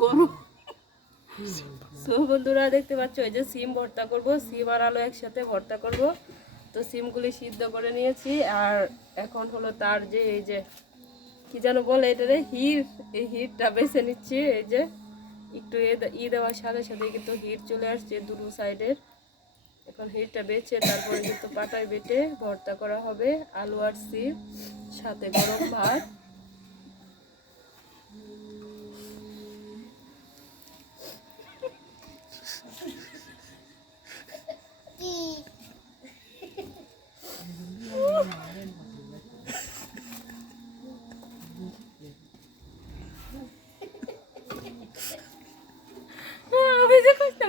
গরম তো বন্ধুরা দেখতে পাচ্ছ এই যে সিম ভর্তা করব সিম আর আলু একসাথে ভর্তা করব। তো সিমগুলি সিদ্ধ করে নিয়েছি আর এখন হলো তার যে এই যে কি যেন বলে এটা রে হির এই হিরটা বেছে নিচ্ছি এই যে একটু ই দেওয়ার সাথে সাথে কিন্তু হিট চলে আসছে দুটো সাইডের এখন হিটটা বেছে তারপরে কিন্তু পাটায় বেটে ভর্তা করা হবে আলু আর সিম সাথে গরম ভাত আমি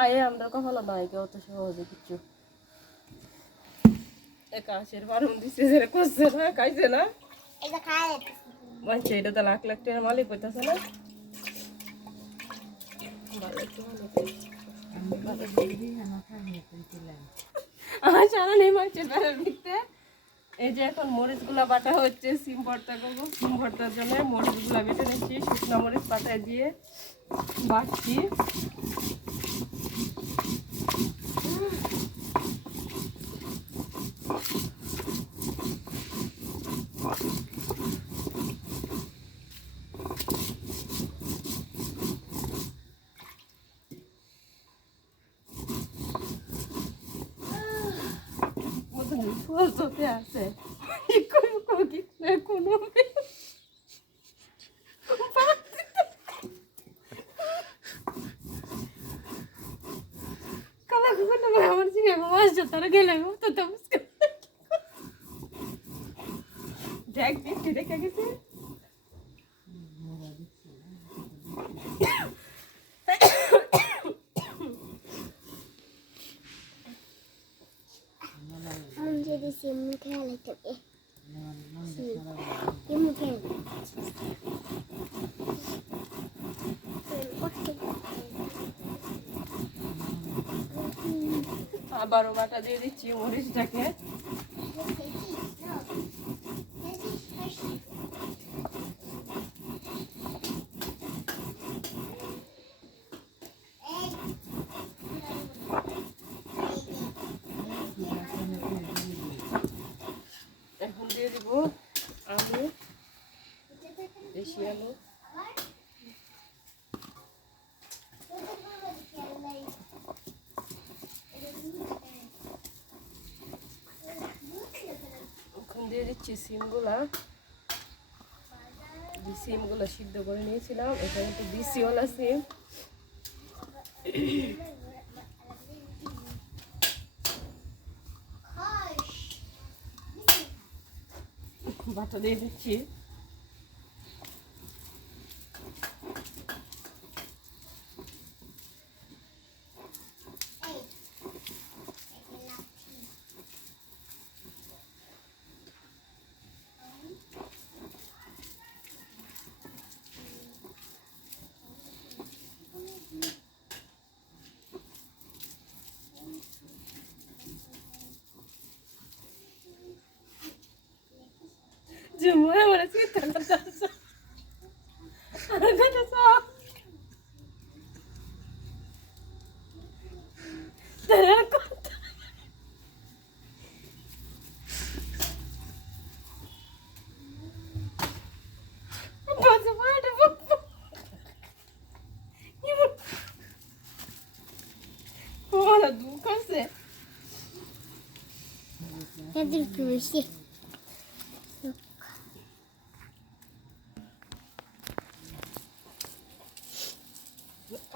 আয় আমরা কখনো নাই কেউ তো সহজে কিছু আসের বারণ দিছে যে করছে না খাইছে না। বলছে এটা তো লাখ লাখ টাকার মালিক হইতেছে না। আমার সারা নেই মাছের বেড়ার ভিতরে এই যে এখন মরিচগুলা বাটা হচ্ছে সিম ভর্তা করব। সিম ভর্তার জন্য মরিচগুলা বেটে নিচ্ছি শুকনো মরিচ পাতায় দিয়ে বাটছি। চলতে আছে কোনো আমার সঙ্গে মাছ তারা গেলে তো দেখ দেখতে দেখে গেছে। আমি যদি সিম খেলা লাগতাম এ সিম খেলা আবারও বাটা দিয়ে দিচ্ছি মরিচটাকে এখন দিয়ে দিব আলু দেশি আলু এখন দিয়ে দিচ্ছি সিমগুলা। যে সিমগুলো সিদ্ধ করে নিয়েছিলাম। এটা বিসি ওলা সিম। বাটা দিয়ে দিচ্ছি। আছে এদের খুশি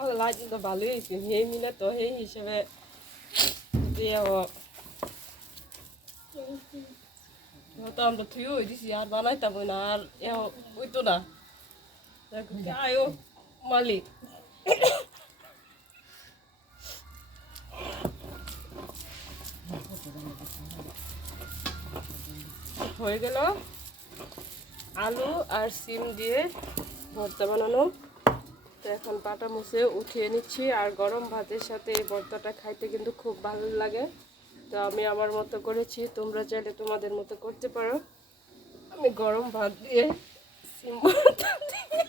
আল্লাহ কিন্তু ভালোই হয়েছে সেই মিলে তো সেই হিসেবে দিয়ে হয়তো আমরা থুইও হয়ে দিছি আর বানাইতাম না আর এও হইতো না দেখো আয়ো মালিক হয়ে গেল। আলু আর সিম দিয়ে ভর্তা বানানো। তো এখন পাটা মুছে উঠিয়ে নিচ্ছি। আর গরম ভাতের সাথে এই ভর্তাটা খাইতে কিন্তু খুব ভালো লাগে। তো আমি আমার মতো করেছি। তোমরা চাইলে তোমাদের মতো করতে পারো। আমি গরম ভাত দিয়ে সিম ভর্তা দিয়ে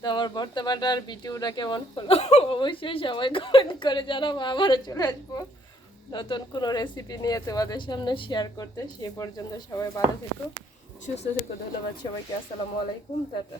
তো আমার বর্তমানটার ভিডিওটা কেমন হলো? অবশ্যই সবাই কমেন্ট করে জানাব আবারও চলে আসব। নতুন কোনো রেসিপি নিয়ে তোমাদের সামনে শেয়ার করতে, সে পর্যন্ত সবাই ভালো থেকো, সুস্থ থেকো, ধন্যবাদ সবাইকে, আসসালামু আলাইকুম, টাটা।